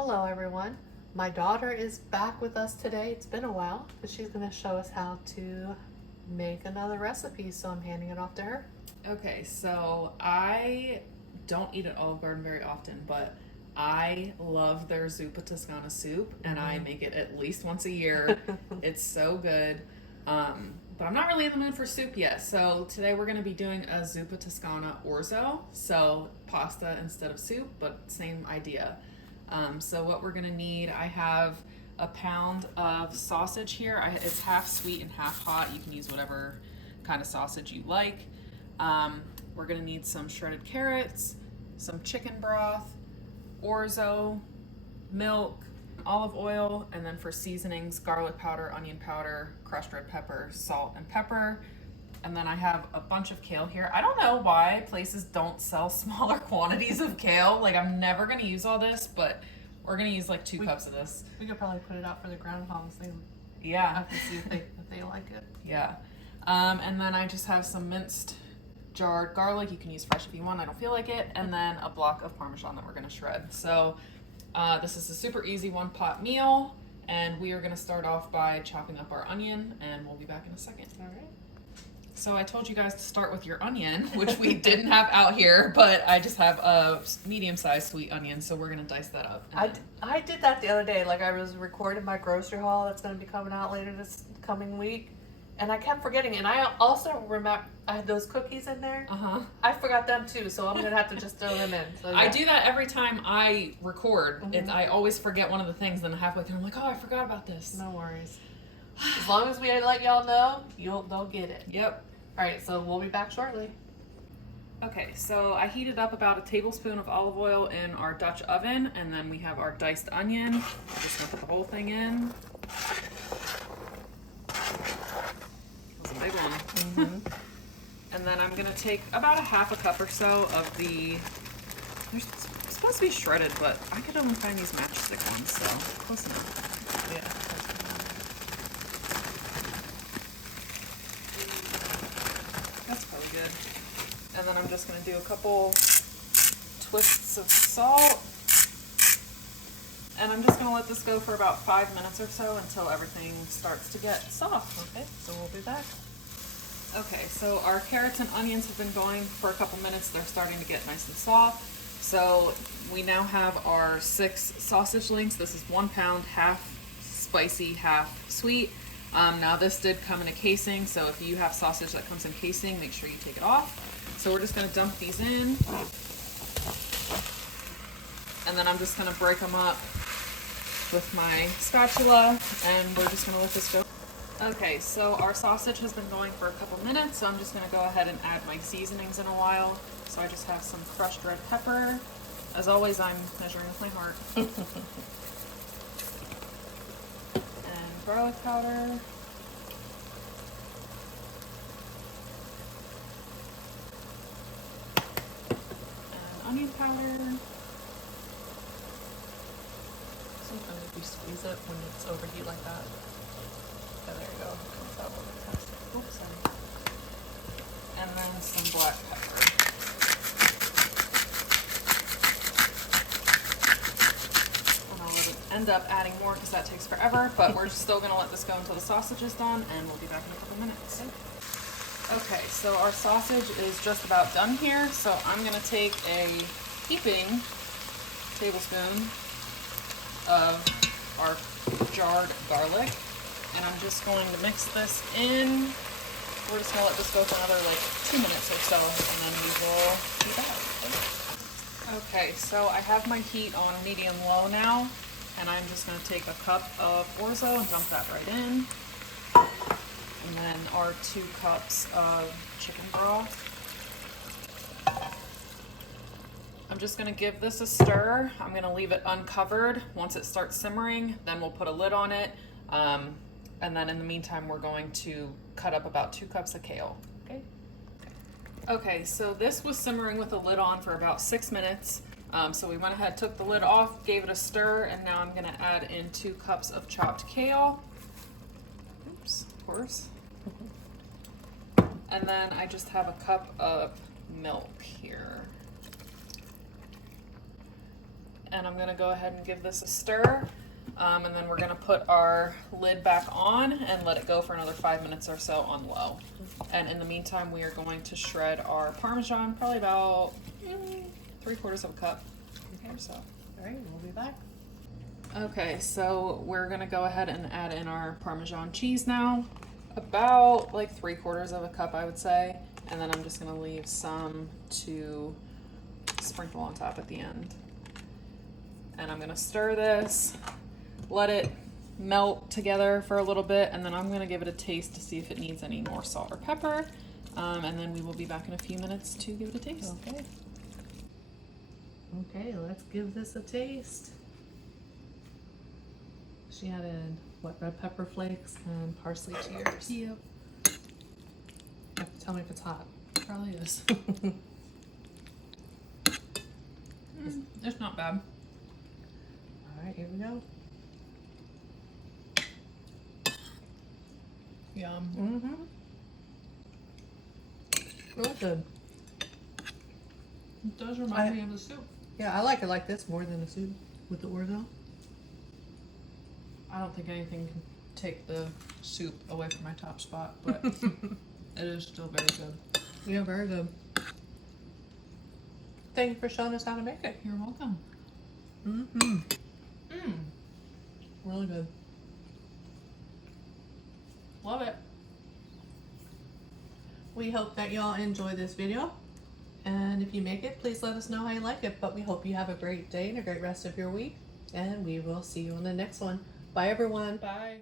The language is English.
Hello everyone. My daughter is back with us today. It's been a while, but she's going to show us how to make another recipe, so I'm handing it off to her. Okay, so I don't eat at Olive Garden very often, but I love their Zuppa Toscana soup, and I make it at least once a year. It's so good. But I'm not really in the mood for soup yet, so today we're going to be doing a Zuppa Toscana Orzo, so pasta instead of soup, but same idea. So what we're going to need, I have a pound of sausage here. It's half sweet and half hot. You can use whatever kind of sausage you like. We're gonna need some shredded carrots, some chicken broth, orzo, milk, olive oil, and then for seasonings, garlic powder, onion powder, crushed red pepper, salt, and pepper. And then I have a bunch of kale here. I don't know why places don't sell smaller quantities of kale. Like, I'm never gonna use all this, but we're gonna use like 2 cups of this. We could probably put it out for the groundhogs. Yeah. Have to see if they like it. Yeah. And then I just have some minced jarred garlic. You can use fresh if you want. I don't feel like it. And then a block of Parmesan that we're going to shred. So this is a super easy 1-pot meal. And we are going to start off by chopping up our onion. And we'll be back in a second. All right. So I told you guys to start with your onion, which we didn't have out here. But I just have a medium-sized sweet onion. So we're going to dice that up. I did that the other day. Like, I was recording my grocery haul that's going to be coming out later this coming week. And I kept forgetting. And I also remember I had those cookies in there. I forgot them too, so I'm going to have to just throw them in. So, yeah. I do that every time I record. I always forget one of the things, then halfway through I'm like, oh, I forgot about this. No worries. As long as we let y'all know, they'll get it. Yep. All right, so we'll be back shortly. Okay, so I heated up about a tablespoon of olive oil in our Dutch oven, and then we have our diced onion. I'm just gonna put the whole thing in. That's a big one. And then I'm gonna take about a half a cup or so of they're supposed to be shredded, but I could only find these matchstick ones, so close enough. Yeah. That's probably good. And then I'm just going to do a couple twists of salt. And I'm just going to let this go for about 5 minutes or so until everything starts to get soft. Okay, so we'll be back. Okay, so our carrots and onions have been going for a couple minutes. They're starting to get nice and soft. So we now have our 6 sausage links. This is 1 pound, half spicy, half sweet. Now this did come in a casing, so if you have sausage that comes in casing, make sure you take it off. So we're just going to dump these in, and then I'm just going to break them up with my spatula, and we're just going to let this go. Okay, so our sausage has been going for a couple minutes, so I'm just going to go ahead and add my seasonings in a while. So I just have some crushed red pepper. As always, I'm measuring with my heart. And garlic powder. Onion powder. Sometimes if you squeeze it when it's overheat like that. Yeah, there you go. It comes out really fast. Oops, sorry. And then some black pepper. And I'll end up adding more because that takes forever, but we're still going to let this go until the sausage is done, and we'll be back in a couple minutes. Okay, so our sausage is just about done here, so I'm going to take a heaping tablespoon of our jarred garlic, and I'm just going to mix this in. We're just going to let this go for another like 2 minutes or so, and then we will be back. Okay, so I have my heat on medium-low now, and I'm just going to take a cup of orzo and dump that right in. And then our 2 cups of chicken broth. I'm just going to give this a stir. I'm going to leave it uncovered. Once it starts simmering, then we'll put a lid on it. And then in the meantime, we're going to cut up about 2 cups of kale. Okay, so this was simmering with a lid on for about 6 minutes. So we went ahead, took the lid off, gave it a stir, and now I'm going to add in 2 cups of chopped kale. Oops, of course. And then I just have a cup of milk here. and I'm gonna go ahead and give this a stir. And then we're gonna put our lid back on and let it go for another 5 minutes or so on low. And in the meantime, we are going to shred our Parmesan, probably about 3/4 of a cup or so. All right, we'll be back. Okay, so we're gonna go ahead and add in our Parmesan cheese now. About like 3/4 of a cup, I would say. And then I'm just gonna leave some to sprinkle on top at the end. And I'm gonna stir this, let it melt together for a little bit, and then I'm gonna give it a taste to see if it needs any more salt or pepper. And then we will be back in a few minutes to give it a taste. Okay. Okay, let's give this a taste. She added, what, red pepper flakes and parsley tears. Yep. You have to tell me if it's hot. Probably is. It's not bad. All right, here we go. Yum. Mm-hmm. Really good. It does remind me of the soup. Yeah, I like it like this more than the soup with the orzo. I don't think anything can take the soup away from my top spot, but it is still very good. Yeah, very good. Thank you for showing us how to make it. You're welcome. Mm-hmm. Really good. Love it. We hope that y'all enjoy this video. And if you make it, please let us know how you like it. But we hope you have a great day and a great rest of your week. And we will see you on the next one. Bye, everyone. Bye.